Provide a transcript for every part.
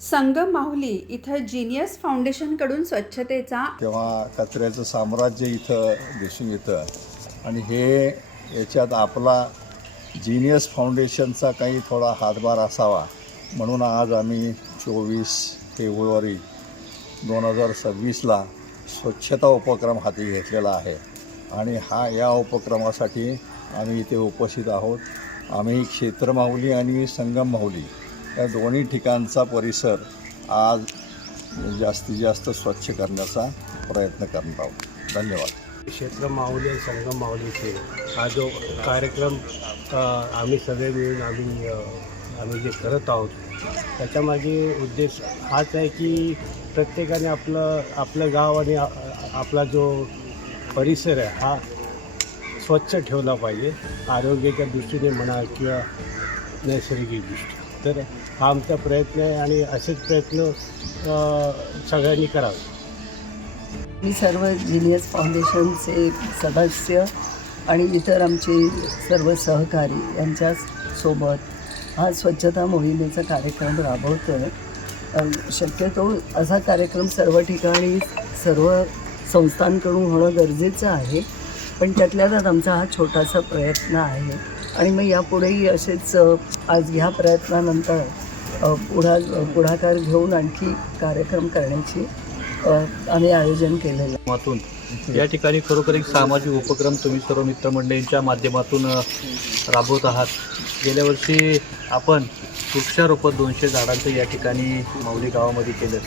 संगम माहुली इथं जीनियस फाउंडेशनकडून स्वच्छतेचा तेव्हा कचऱ्याचं साम्राज्य इथं दिसून येतं आणि हे याच्यात आपला जीनियस फाउंडेशनचा काही थोडा हातभार असावा म्हणून आज आम्ही 24 फेब्रुवारी 2026ला स्वच्छता उपक्रम हाती घेतलेला आहे आणि या उपक्रमासाठी आम्ही इथे उपस्थित आहोत. आम्ही क्षेत्र माहुली आणि संगम माहुली या दोन्ही ठिकाणचा परिसर आज जास्तीत जास्त स्वच्छ करण्याचा प्रयत्न करणार आहोत. धन्यवाद. क्षेत्र माहुली आणि संगम माहुलीचे हा जो कार्यक्रम आम्ही सगळे मिळून आम्ही जे करत आहोत त्याच्यामागे उद्देश हाच आहे की प्रत्येकाने आपलं गाव आणि आपला जो परिसर आहे हा स्वच्छ ठेवला पाहिजे, आरोग्याच्या दृष्टीने म्हणा किंवा नैसर्गिक दृष्टी. तर हा आमचा प्रयत्न आहे आणि असेच प्रयत्न सगळ्यांनी करावे. मी सर्व जीनियस फाउंडेशनचे सदस्य आणि इतर आमचे सर्व सहकारी यांच्यासोबत हा स्वच्छता मोहिमेचा कार्यक्रम राबवतो आहे. शक्यतो असा कार्यक्रम सर्व ठिकाणी सर्व संस्थांकडून होणं गरजेचं आहे, पण त्यातल्या त्यात आमचा हा छोटासा प्रयत्न आहे आणि मग यापुढेही असेच आज ह्या प्रयत्नानंतर पुढाकार घेऊन आणखी कार्यक्रम करण्याची आम्ही आयोजन केलेलं आहे. या ठिकाणी खरोखर एक सामाजिक उपक्रम तुम्ही सर्व मित्रमंडळींच्या माध्यमातून राबवत आहात. गेल्या वर्षी आपण वृक्षारोपण 200 झाडांचं या ठिकाणी माहुली गावामध्ये केलं.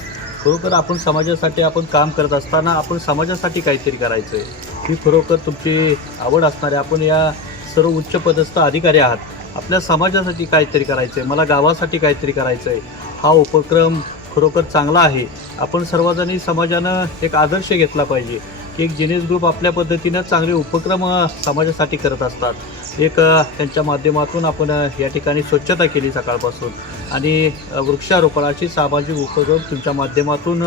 खरोखर आपण समाजासाठी आपण काम करत असताना आपण समाजासाठी काहीतरी करायचं आहे ही खरोखर तुमची आवड असणारे आपण या सर्व उच्च पदस्थ अधिकारी आहात. आपल्या समाजासाठी काहीतरी करायचं आहे, मला गावासाठी काहीतरी करायचं आहे. हा उपक्रम खरोखर चांगला आहे. आपण सर्वजणी समाजानं एक आदर्श घेतला पाहिजे की एक जीनियस ग्रुप आपल्या पद्धतीनं चांगले उपक्रम समाजासाठी करत असतात. एक त्यांच्या माध्यमातून आपण या ठिकाणी स्वच्छता केली सकाळपासून आणि वृक्षारोपणाची सामाजिक उपक्रम तुमच्या माध्यमातून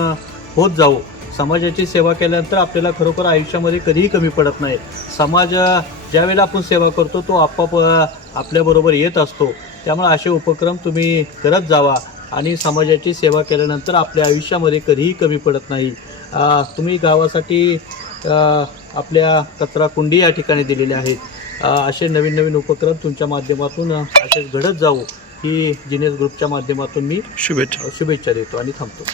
होत जाऊ. समाजाची सेवा केल्यानंतर आपल्याला खरोखर आयुष्यामध्ये कधीही कमी पडत नाही. समाज ज्यावेळेला आपण सेवा करतो तो आपोआप आपल्याबरोबर येत असतो. त्यामुळे असे उपक्रम तुम्ही करत जावा आणि समाजाची सेवा केल्यानंतर आपल्या आयुष्यामध्ये कधीही कमी पडत नाही. तुम्ही गावासाठी आपल्या कचरा कुंडी या ठिकाणी दिलेल्या आहेत. असे नवीन नवीन उपक्रम तुमच्या माध्यमातून असेच घडत जाऊ ही जीनियस ग्रुपच्या माध्यमातून मी शुभेच्छा देतो आणि थांबतो.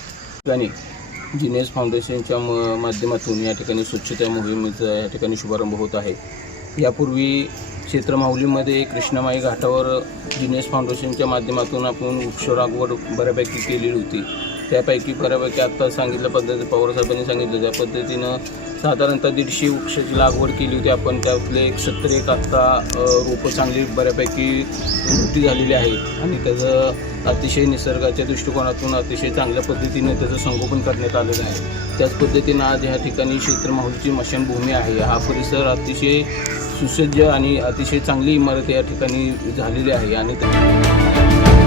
जीनियस फाउंडेशनच्या माध्यमातून या ठिकाणी स्वच्छता मोहिमेचा या ठिकाणी शुभारंभ होत आहे. यापूर्वी क्षेत्र माहुलीमध्ये कृष्णामाई घाटावर जीनियस फाउंडेशनच्या माध्यमातून आपण वृक्ष लागवड बऱ्यापैकी केलेली होती. त्यापैकी बऱ्यापैकी आत्ता सांगितल्या पद्धती पवारसाहेबांनी सांगितलं त्या पद्धतीनं साधारणतः 150 वृक्षाची लागवड केली होती आपण. त्यातले 70 आत्ता रोपं चांगली बऱ्यापैकी वृद्धी झालेली आहेत आणि त्याचं अतिशय निसर्गाच्या दृष्टिकोनातून अतिशय चांगल्या पद्धतीने त्याचं संगोपन करण्यात आलेलं आहे. त्याच पद्धतीनं आज ह्या ठिकाणी क्षेत्र माहुलीची स्मशानभूमी आहे. हा परिसर अतिशय सुसज्ज आणि अतिशय चांगली इमारत या ठिकाणी झालेली आहे आणि